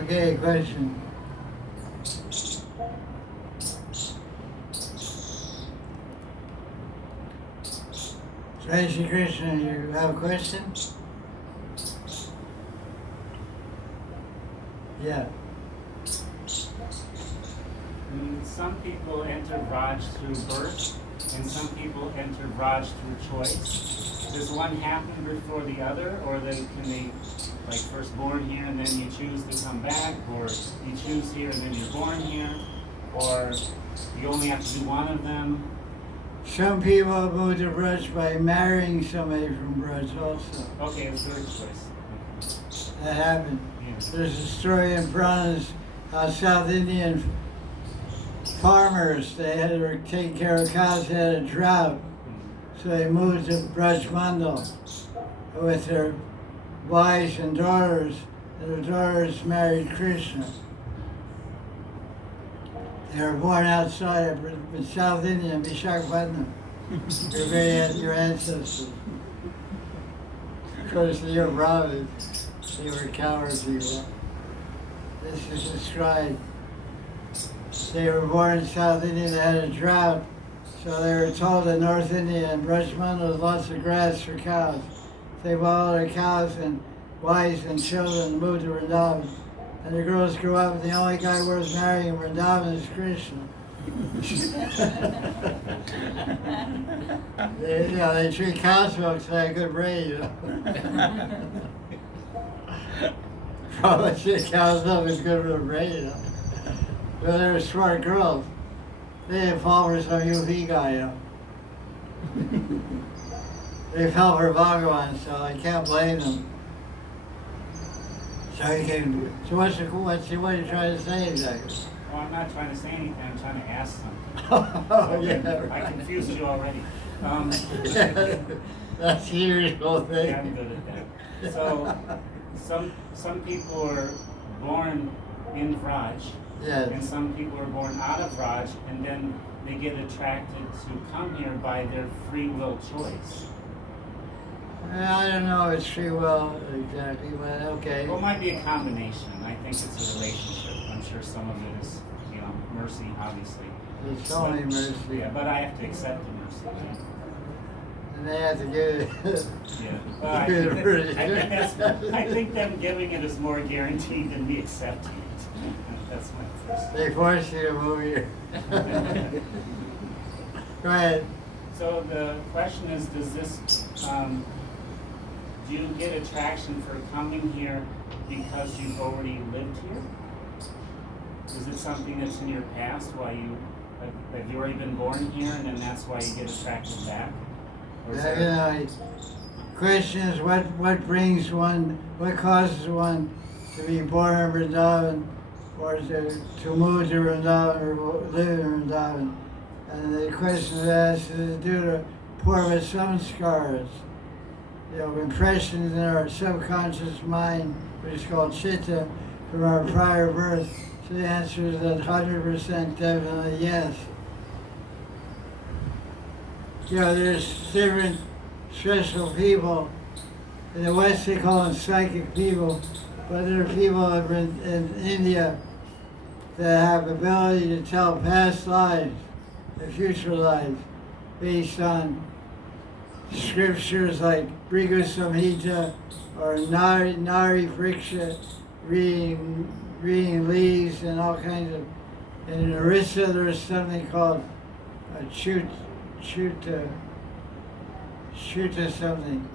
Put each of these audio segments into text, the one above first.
Okay, question. Jai Shri Krishna, you have a question? Yeah. Some people enter Raj through birth, and some people enter Raj through choice. Does one happen before the other, or can they, like, first born here and then you choose to come back, or you choose here and then you're born here, or you only have to do one of them? Some people move to Braj by marrying somebody from Braj also. Okay, the third choice. That happened. Yeah. There's a story in Puranas how South Indian farmers, they had to take care of cows, they had a drought. So they moved to Braj Mandal with their wives and daughters, and their daughters married Krishna. They were born outside of South India, Visakhapatnam. Your ancestors. Of course, they were Brahmins. They were coward people. This is described. They were born in South India, they had a drought, so they were told in North India and Brajmandal was lots of grass for cows. They bought all their cows and wives and children and moved to Vrindavan. And the girls grew up, and the only guy worth marrying in Vrindavan is Krishna. They treat cow's milk like a good brain, Probably say cow's milk is good for the brain, Well, they were smart girls. They didn't fall for some UP guy, They fell for Bhagavan, so I can't blame them. So what are you trying to say exactly? Well, I'm not trying to say anything, I'm trying to ask something. Oh, yeah. I confused you already. That's the usual thing. Yeah, I'm good at that. So, some people are born in Raj, Yes. and some people are born out of Raj, and then they get attracted to come here by their free will choice. I don't know if it's free will exactly, but okay. Well, it might be a combination. I think it's a relationship. I'm sure some of it is, mercy, obviously. It's only mercy. Yeah, but I have to accept the mercy. Right? And they have to give it. Yeah. Well, I think them giving it is more guaranteed than me accepting it. That's my first. They force you to move here. Go ahead. So the question is, do you get attraction for coming here because you've already lived here? Is it something that's in your past? Have you already been born here and then that's why you get attracted back? Question is what causes one to be born in Vrindavan or to move to Vrindavan or live in Vrindavan? And the question is asked is due to purva samskaras, impressions in our subconscious mind, which is called chitta, from our prior birth. So the answer is that 100% definitely yes. There's different special people. In the West they call them psychic people, but there are people in India that have ability to tell past lives and future lives based on scriptures like Brigu Samhita or Nari Vriksha, reading leaves and all kinds of. And in Orissa there's something called a Chuta something.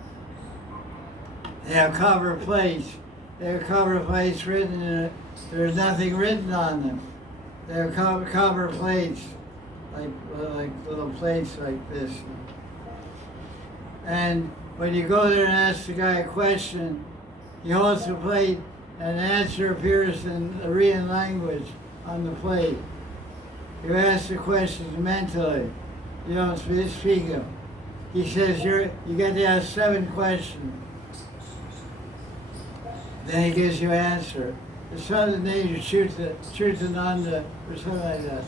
They have copper plates. They have copper plates written in it. There's nothing written on them. They have copper plates, like little plates like this. And when you go there and ask the guy a question, he holds the plate and the answer appears in Aryan language on the plate. You ask the questions mentally. You don't speak them. He says you get to ask 7 questions. Then he gives you an answer. The son of the name is Chutananda or something like that.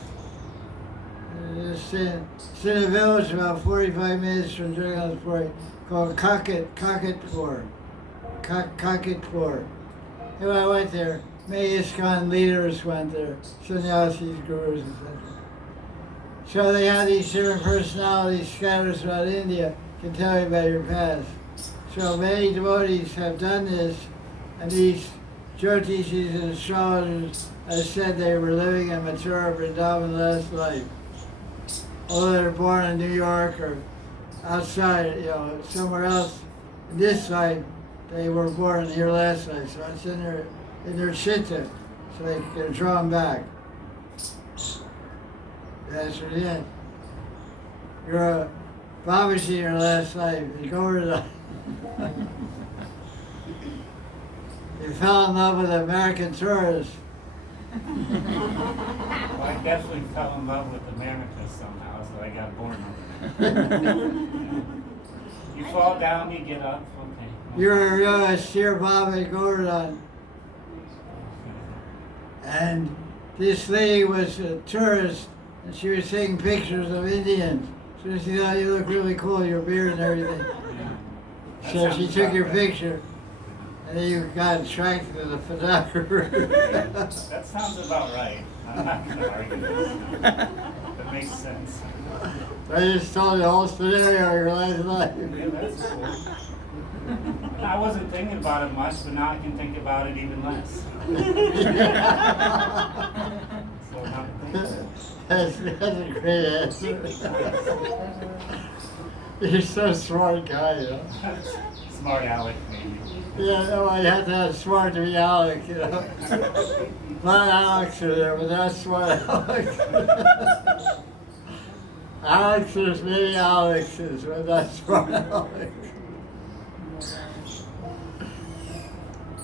It's in a village about 45 minutes from Jagannathpuri called Kakatpur. When I went there, many ISKCON leaders went there, sannyasis, gurus, etc. So they have these different personalities scattered throughout India, can tell you about your past. So many devotees have done this, and these Jyotishis and astrologers have said they were living in Mathura, Vrindavan last life. Although they're born in New York or outside, somewhere else, in this life, they were born here last life. So it's in their chitta, so they can draw them back. That's what it is. You're a Babaji in your last life. You go over the You fell in love with an American tourist. Well, I definitely fell in love with America somehow, so I got born over there. You fall down, you get up, okay. You're a real austere Baba Gordon. And this lady was a tourist, and she was taking pictures of Indians. So she thought, you look really cool, your beard and everything. Yeah. So she took your right. picture, and then you got attracted to the photographer. That sounds about right. I'm not going to argue this. That makes sense. I just told you the whole scenario of your last life. Yeah, that's cool. I wasn't thinking about it much, but now I can think about it even less. So now I'm thinking. That's a great answer. You're so smart guy, Smart Alec, maybe. Yeah, no, I have to have smart to be Alec, A lot of Alex are there, but not smart Alex. Alex, there's many Alexes, but not smart Alex.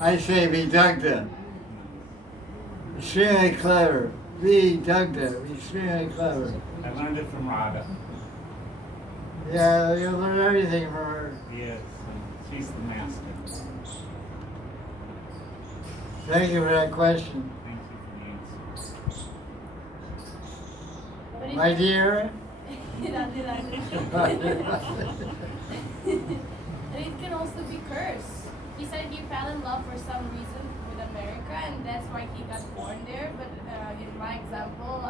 I say Vidagda. Extremely clever. Vidagda, extremely clever. I learned it from Radha. Yeah, you'll learn everything from her. Yes, she's the master. Thank you for that question. Thank you for the answer. My dear. And it can also be cursed. He said he fell in love for some reason with America, and that's why he got born there. But in my example,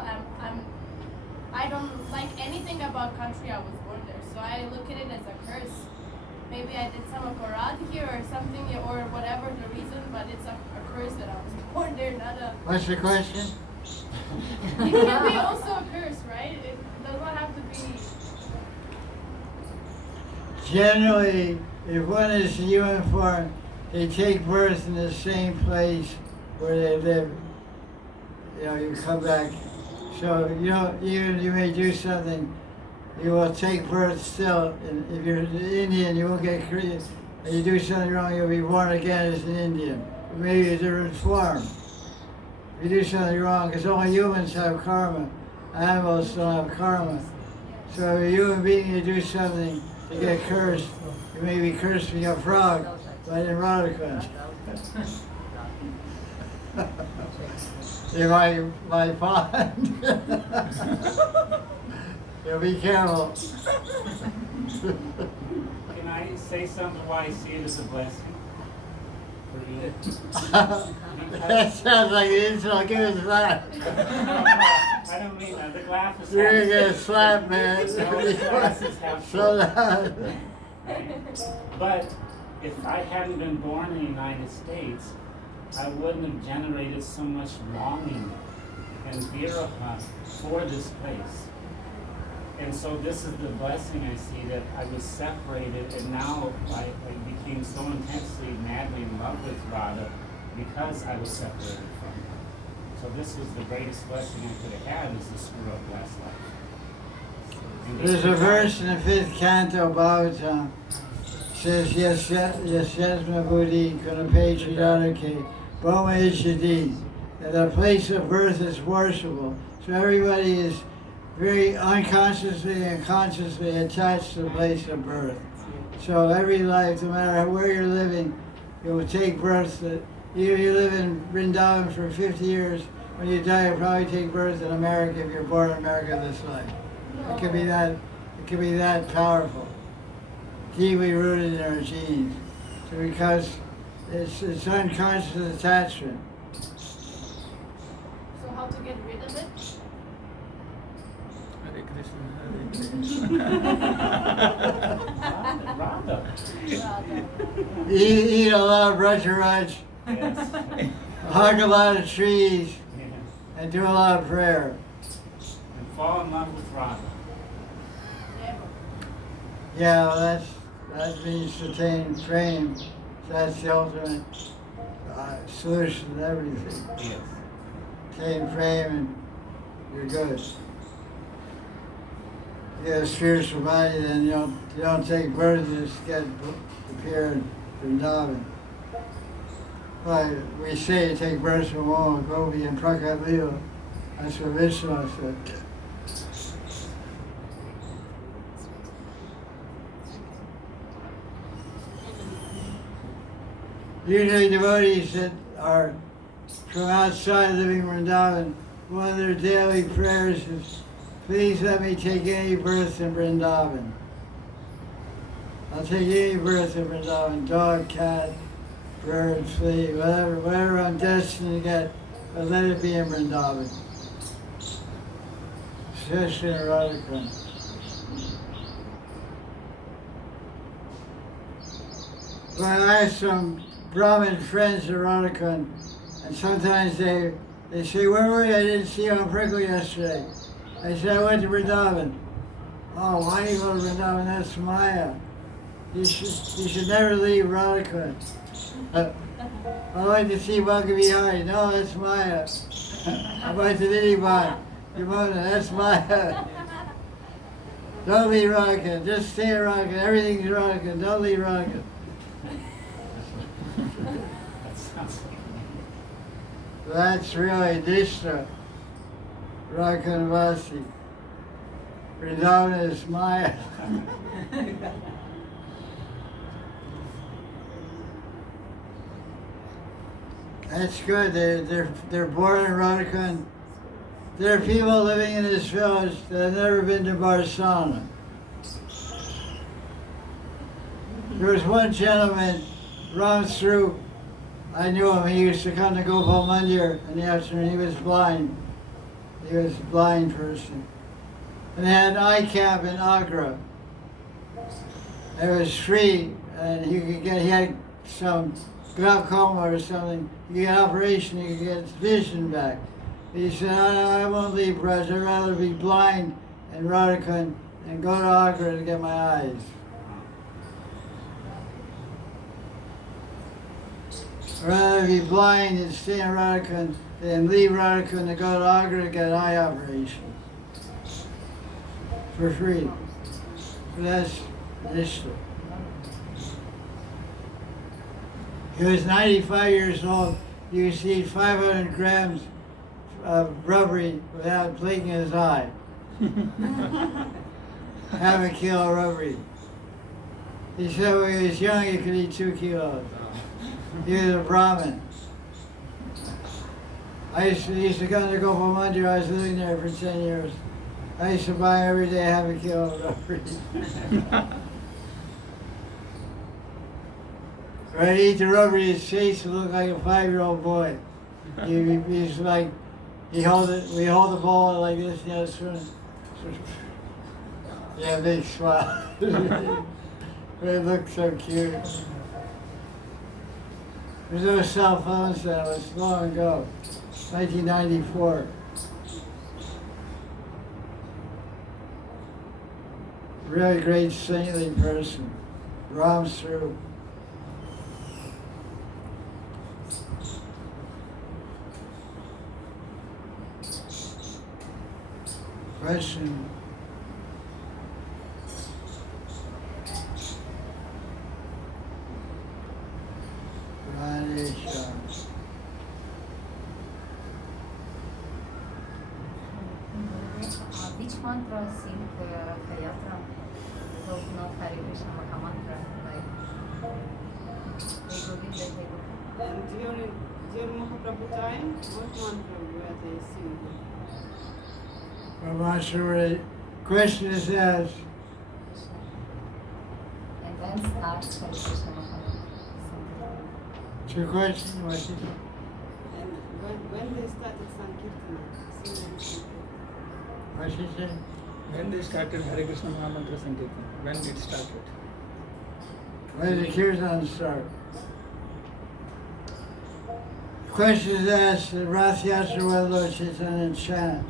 I don't like anything about country I was born there, so I look at it as a curse. Maybe I did some aparad here or something, or whatever the reason, but it's a curse that I was born there, not a. What's the question? It can be also a curse, right? It does not have to be. Generally, if one is human form, they take birth in the same place where they live. You come back. So, even you may do something, you will take birth still. And if you're an Indian, you won't get created. If you do something wrong, you'll be born again as an Indian. Maybe a different form. If you do something wrong, because only humans have karma. Animals don't have karma. So if a human being, you do something, you get cursed. You may be cursed to be a frog, but in Radha Kunda. You might find. Be careful. Can I say something why I see it as a blessing for you? That sounds like an insult. Give it a slap. I don't mean that. The glass is You're gonna get a slap, man. glasses half So full. that. But if I hadn't been born in the United States, I wouldn't have generated so much longing and viraha for this place. And so this is the blessing I see, that I was separated, and now I became so intensely, madly in love with Radha because I was separated from her. So this was the greatest blessing I could have had, is to screw up last life. And this There's a was- verse in the 5th canto, Bhagavatam, says, Yasma Buddhi Kunape Chidadake, Boma Ishadi, that the place of birth is worshipable. So everybody is very unconsciously and consciously attached to the place of birth. So every life, no matter where you're living, you will take birth. Even if you live in Vrindavan for 50 years, when you die, you'll probably take birth in America if you're born in America this life. It could be that powerful. Deeply rooted in our genes. So because It's unconscious attachment. So how to get rid of it? Hare Krishna, Hare Krishna. Radha. Eat a lot of Raj, Yes. hug a lot of trees, Yeah. and do a lot of prayer. And fall in love with Radha. Yeah. Yeah, well, that means to attain fame. That's the ultimate solution to everything. Yes. Attain fame and you're good. You get a spiritual body, then you don't take birth, you just appear in Vrindavan. But we say you take birth from all Gopi and Prakat Lila. That's what Vishnu said. Usually devotees that are from outside living Vrindavan, one of their daily prayers is, please let me take any birth in Vrindavan. I'll take any birth in Vrindavan, dog, cat, bird, flea, whatever I'm destined to get, but let it be in Vrindavan. Especially in Radha Kunda. Well, I have some Brahmin friends at Radha Kunda, and sometimes they say, where were you? I didn't see you on Prickle yesterday. I said, I went to Vrindavan. Oh, why do you go to Vrindavan? That's Maya. You should never leave Radha Kunda. I went to see Bhagavi. No, that's Maya. I went to Nidhiban. Yamuna, that's Maya. Don't leave Radha Kunda. Just stay in Radha Kunda. Everything's Radha Kunda. Don't leave Radha Kunda. That sounds like That's really Nishta, Rakanvasi. Vrindavan is Maya. That's good. They're born in Radha Kunda. There are people living in this village that have never been to Barsana. There was one gentleman, Ram Swarup. I knew him. He used to come to Gopal Mandir in the afternoon. He was blind. He was a blind person. And they had an eye camp in Agra. It was free, and he had some glaucoma or something. You get an operation, you could get his vision back. He said, I won't leave Braj. I'd rather be blind in Radha Kunda and go to Agra to get my eyes. I'd rather be blind and stay in Radha Kunda than leave Radha Kunda and go to Agra to get an eye operation. For free. But that's Nishta. He was 95 years old. He used to eat 500 grams of rubbery without blinking his eye. Half a kilo of rubbery. He said when he was young he could eat 2 kilos. He was a Brahmin. I used to come to Gopal Mandir. I was living there for 10 years. I used to buy every day half a kilo of rubbery. When I'd eat the rubbery, his face would look like a 5-year-old boy. He's like, we hold the ball like this, you know, yeah, big smile. It looked so cute. There's no cell phones then, it was long ago, 1994. Really great saintly person, Ram Swarup. Question. Radhe Shyam. Which mantra sing Ratha Yatra? So not Hari Krishna Maha mantra, like they go with the table. And during Mahaprabhu time, what mantra were they singing? I'm not sure what the question is asked. And then starts Hari Krishna Maha. Two questions? What is it? And when they started Sankirtana, singing Sankirtana. What she said? When they started Hare Krishna Mahamantra Sankirtan, when it started. When the kirtan start? Question is asked at Rath Yatra when Lord Chaitanya chant.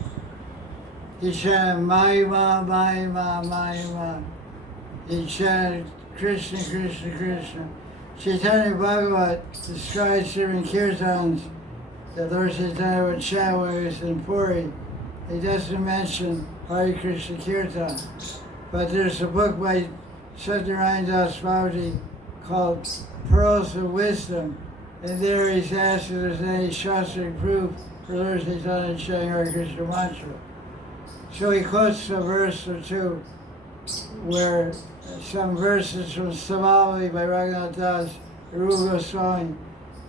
He chanted Mahima, Mahima, Mahima. He chanted Krishna, Krishna, Krishna. Chaitanya Bhagavat describes different kirtans that Lord Chaitanya would chant when he was in Puri. He doesn't mention Hari Krishna Kirtan. But there's a book by Satyanarayana Das Babaji called Pearls of Wisdom. And there he's asked if there's any Shastric proof for Lord Chaitanya chanting Hare Krishna mantra. So he quotes a verse or two where some verses from Samavali by Raghunath Das, Rupa Goswami,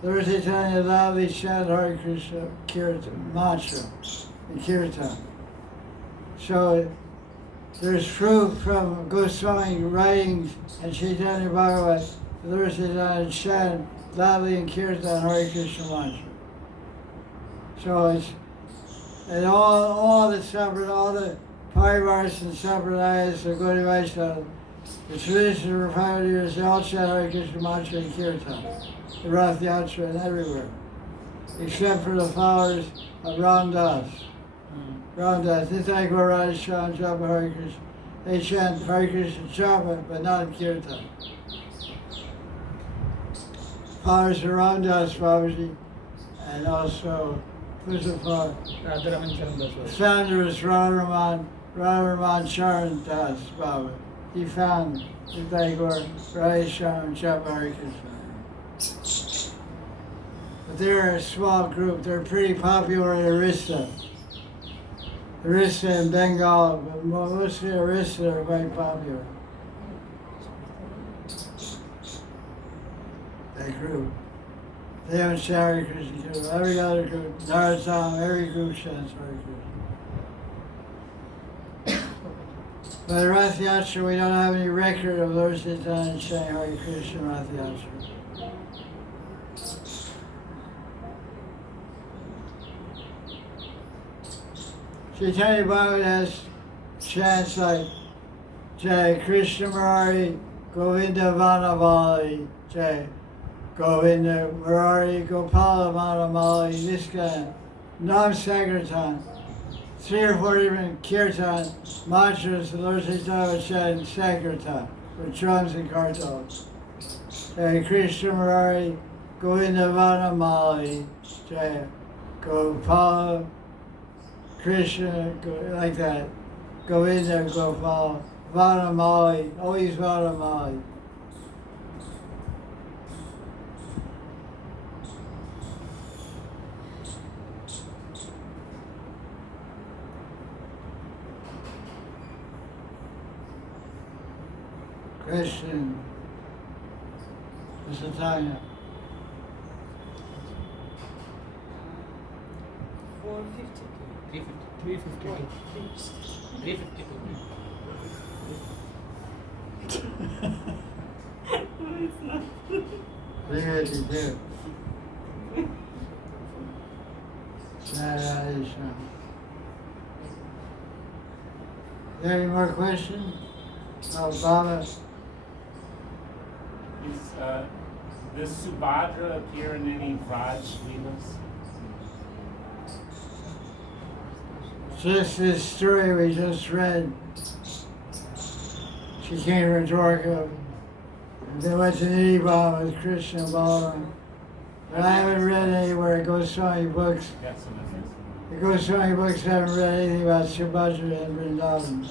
Lord Chaitanya loudly chanted Hare Krishna Kirtan mantra in Kirtan. So there's proof from Goswami writings and Chaitanya Bhagavat, Lord Chaitanya chanted loudly in Kirtan Hare Krishna mantra. So it's, and all the Parivars and Sampradayas of Gaudiya Vaisnava, the tradition of 500 years, they all chant Hare Krishna mantra in Kirtan, the Rath Yatra and everywhere, except for the followers of Ramdas. Ramdas, Nitai Gaur Radha Shyam Japa Hare Krishna. They chant Hare Krishna Japa, but not in Kirtan. Followers of Ramdas Babaji, and also, who's the father? Radharaman Charan Das The was. founder was Radharaman Charan Das Baba. He founded Nitai Gaur Radha Shyam Japa Hare Krishna. But they're a small group. They're pretty popular in Orissa. Orissa in Bengal, but mostly Orissa are quite popular. That group. They don't chant Hare Krishna too. Every other group, Narasam, every group chants Hare Krishna. But at Rath Yatra, we don't have any record of Lord Chaitanya chanting Hare Krishna Rath Yatra. Chaitanya Bhagavat has chants like Jaya Krishna Murari, Govinda Vanamali, Jaya Govinda Murari, Gopal Vanamali, this kind of Nam Sankirtan. 3 or 4 different kirtan mantras the Lord Chaitanya would chant in Sankirtan with drums and kartals. Jaya Krishna Murari, Govinda Vanamali, Jaya Gopal Krishna, like that. Govinda, Gopal, Vanamali, always Vanamali. Christian, Satanya. 450. 352. 352. No, it's not. 352. Jaya Jaya. Any more questions? Oh, Baba. Does Subhadra appear in any Vraj Leelas? Just this story we just read. She came to Dwarka, and they went to Nidhi with Krishna Balaram. But I haven't read anywhere Goswami books. That's what it is. The Goswami books haven't read anything about Subhadra and Vrindavan.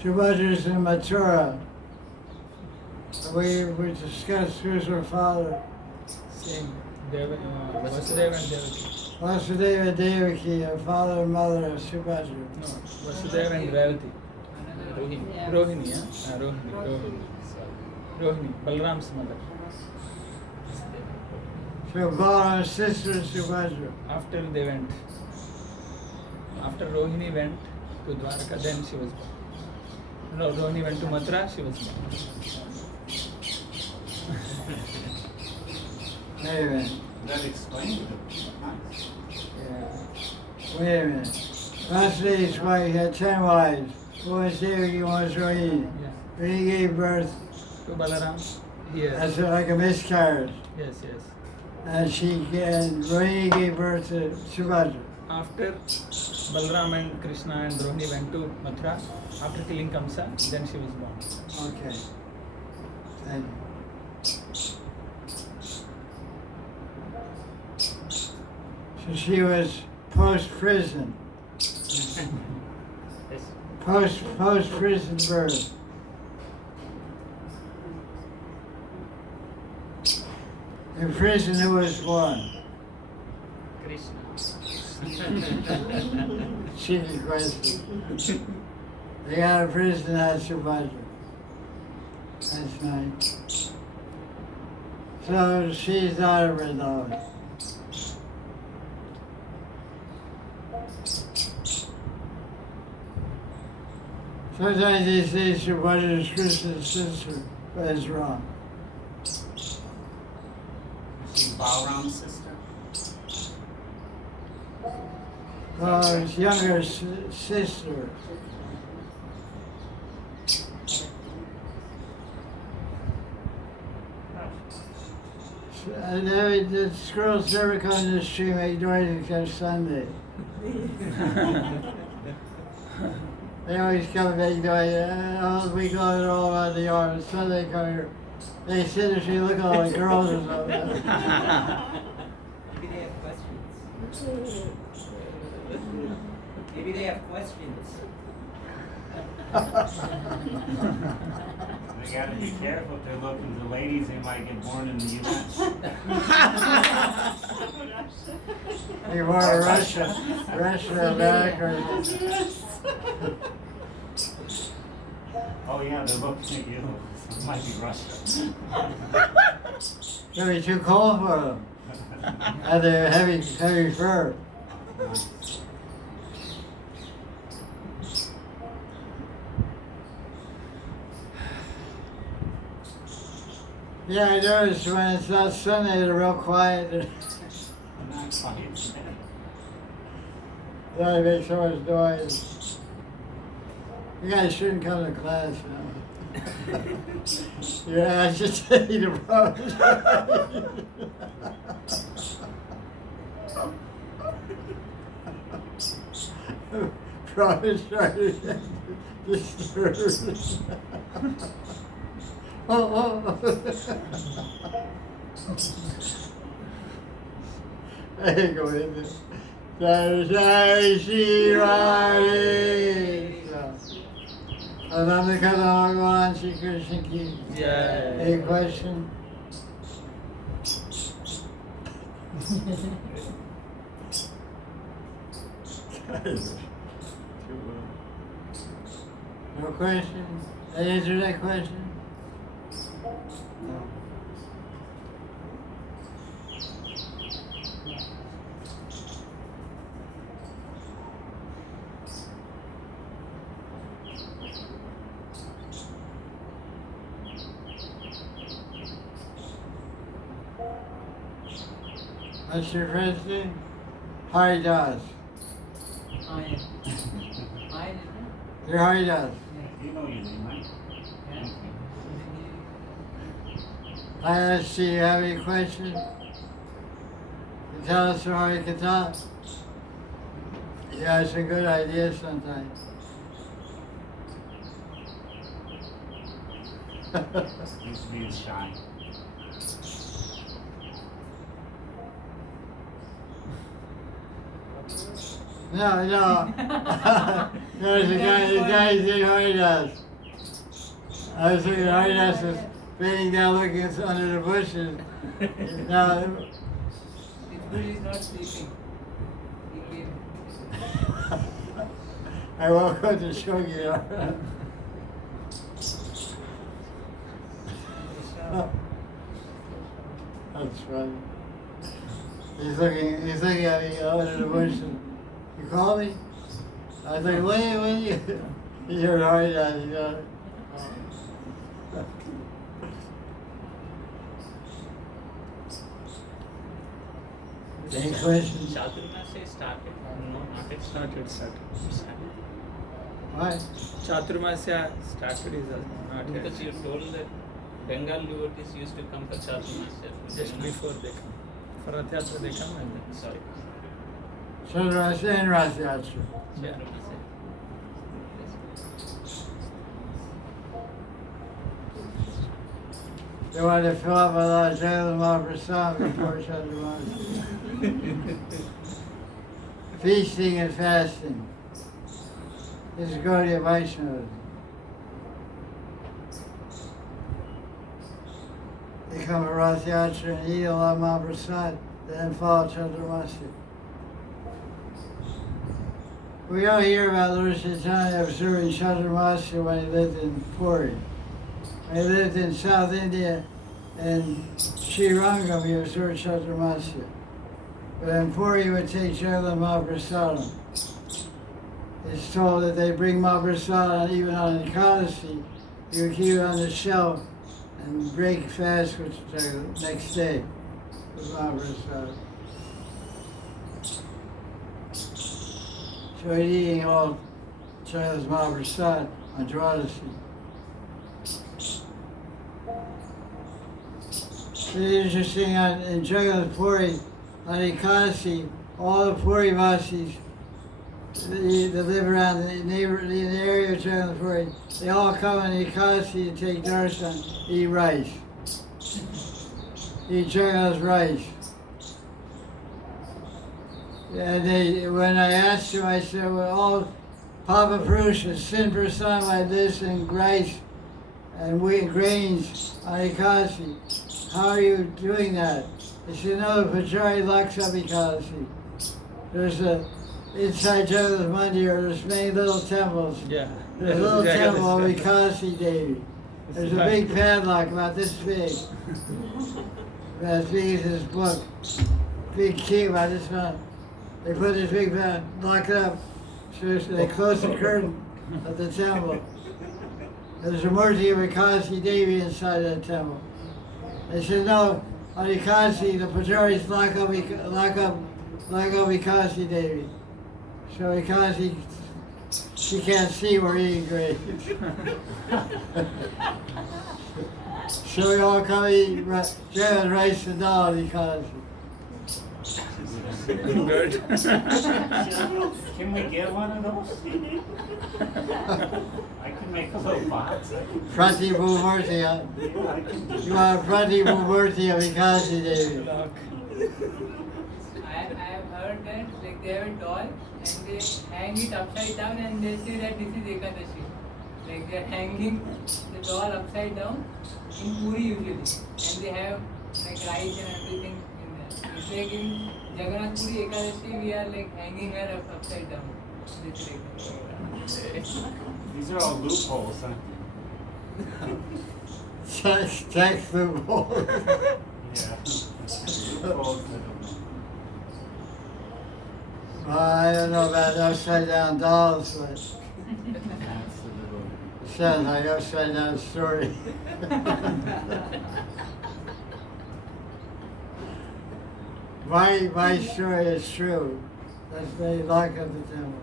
Subhadra's in Mathura. We discussed who's her father. Same. Vasudeva and Devaki. Vasudeva and Devaki, her father and mother of Subhadra. No, Vasudeva and Revati. Rohini. Yeah. Rohini, yeah? Rohini. Balram's mother. So Balaram's sister is Subhadra. After they went, after Rohini went to Dwarka, then she was born. No, Rohini went to Mathura, she was born. Wait a minute. That explains it. Nice. Yeah. Wait a minute. Vasudeva's wife had 10 wives. Who was Devaki was Rohini. Yeah. When he gave birth, To Balaram. Yes. that's like a miscarriage. Yes, yes. And Rohini gave birth to Subhadra. After Balaram and Krishna and Rohini went to Mathura, after killing Kamsa, then she was born. Okay. Thank you. So she was post-prison. Yes. Post-prison birth. In prison who was born? Krishna. Cheeky question. They got a prison at Subhadra. That's nice. So she's not a Vrindavan. Sometimes they say Subhadra's Krishna's sister, but it's wrong. She's Balaram's sister. His younger sister. And the squirrels never come to the stream 8 days except Sunday. They always come back all week long, they're all around the yard. And Sunday come here. They sit and she look at all the girls or something. Maybe they have questions. Maybe they have questions. They gotta be careful if they're looking for ladies, they might get born in the U.S. They were in Russia, America. Oh yeah, they're looking at you. It might be Russia. It'll be too cold for them. And they're heavy fur. Yeah, I noticed when it's not Sunday, they're real quiet. I'm not quiet. They make so much noise. You guys shouldn't come to class now. Yeah, I should tell you the problem. Probably started disturbed. Oh. There you go, isn't it? Jaya Jaya Sri Radhe. Radha Kunda Bhagavan Shri Krishna ki. Yeah. Any question? No question? I answered that question? No. What's your friend's name? Hari Das. Mine. You're Hari Das. You know your name, right? I asked you, have any questions? You tell us some Hari Katha. You have some good ideas sometimes. He's being shy. No. No, there's a guy's name Hari Das. I was thinking Hari Das was bending down looking under the bushes. No, It's good he's not sleeping. He came. I woke up to show you. That's funny. He's looking at me under the bushes. You call me? I was like, what are you? He heard Hari Das. Any questions? Chaturmasya started? No, not yet Started. started. What? Chaturmasya started is not yet. Because you told that Bengal devotees used to come for Chaturmasya. Just before they come. For Rath Yatra they come and then. Sorry. Chaturmasya and Rath Yatra. Yeah. Chaturmasya. They want to fill up a lot of Jaya Mahaprasad before Chaturmasya. Feasting and fasting. This is Gaudiya Vaisnava. They come to Rath Yatra and eat a lot of Mahaprasad, then follow Chaturmasya. We don't hear about Lord Chaitanya observing Chaturmasya when he lived in Puri. When he lived in South India and Srirangam, he observed Chaturmasya. But in Puri, he would take Jaya Mahaprasadam. It's told that they bring Mahaprasad even on Ekadasi. You would keep it on the shelf and break fast with the next day with Mahaprasad. So he's eating all Jaya's Mahaprasad on Dwadasi. It's interesting in Jagannath Puri, on Ekadasi, all the Puri Vasis that live around the area of Jagannath Puri, they all come on Ekadasi to take darshan, eat rice. Eat Jagannath's rice. And when I asked him, I said, well, all Papa Purusha, sin prasad like this and rice and wheat grains on Ekadasi. How are you doing that? He said, no, the Pachari Laksa Ekadasi. There's inside Jagannath Mandir, there's many little temples. Yeah. There's a little temple of Ekadasi Devi. There's a big padlock about this big. About as big as this book. Big key about this one. They put this big padlock, lock it up. So they close the curtain of the temple. There's a murti of Ekadasi Devi inside that temple. They said, no, on Ekadasi, the Pujaris lock up Ekadasi Devi. So Ekadasi, she can't see we're eating grains. So we all come eat Jagannath rice and dal on Ekadasi. Good. Can we get one of those? I can make a little box. Prati Murti, huh? You want a Prati Murti of Ekadasi Devi. I have heard that like they have a doll and they hang it upside down and they say that this is Ekadashi. Like they are hanging the doll upside down in Puri usually, and they have like rice and everything in there. It's like in Jagannath Puri Ekadashi we are like hanging her upside down. These are all loopholes, huh? Tax loophole. Yeah. Loopholes that don't- Well, I don't know about upside down dolls, but That's the little. it sounds like upside down story. My story is true. That's they lock up the temple.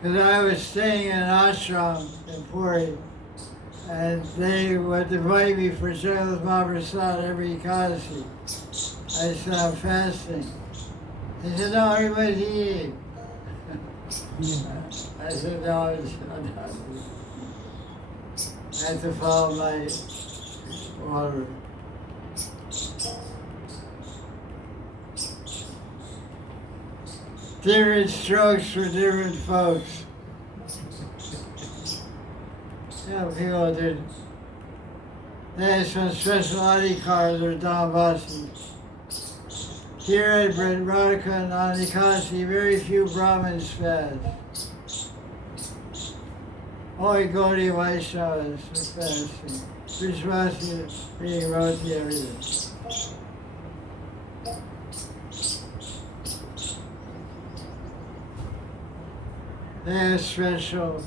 Because I was staying in an ashram in Puri, and they would invite me for Jagannath Mahaprasad every Ekadasi. I said, I'm fasting. He said, no, everybody's eating. I said, no, I'm not. I had to follow my order. Different strokes for different folks. Yeah, people did. They had some special ID cards or Dhamvasis. Here at Radha Kunda on Ekadasi, very few Brahmins fast. Only Gaudiya Vaisnavas are fasting. Vishwasi being roti everything. They have special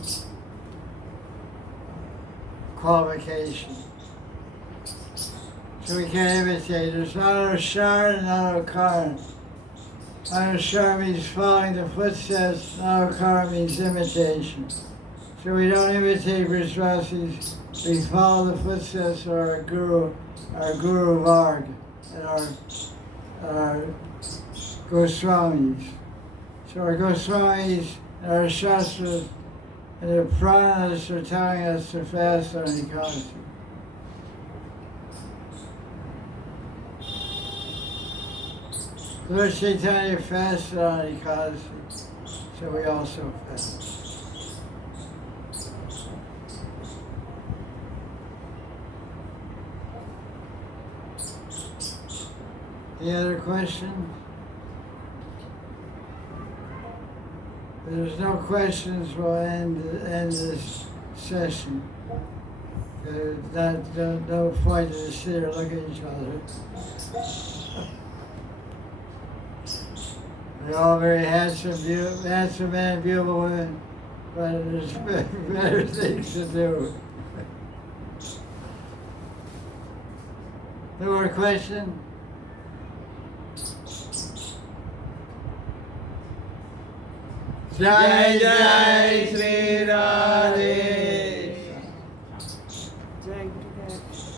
qualification. So So we can't imitate. There's Anushar and Anukar. Anushar means following the footsteps, Anukar means imitation. So we don't imitate Brajvasis, we follow the footsteps of our Guru Varg, and our Goswamis. So our Goswamis and our Shastras and the Puranas are telling us to fast on Ekadasi. Lord Chaitanya fasted on Ekadasi, so we also fast. Any other questions? If there's no questions, we'll end this session. No point to sit here looking at each other. They're all very handsome men and beautiful women, but there's better things to do. No more questions? Jaya Jaya Sri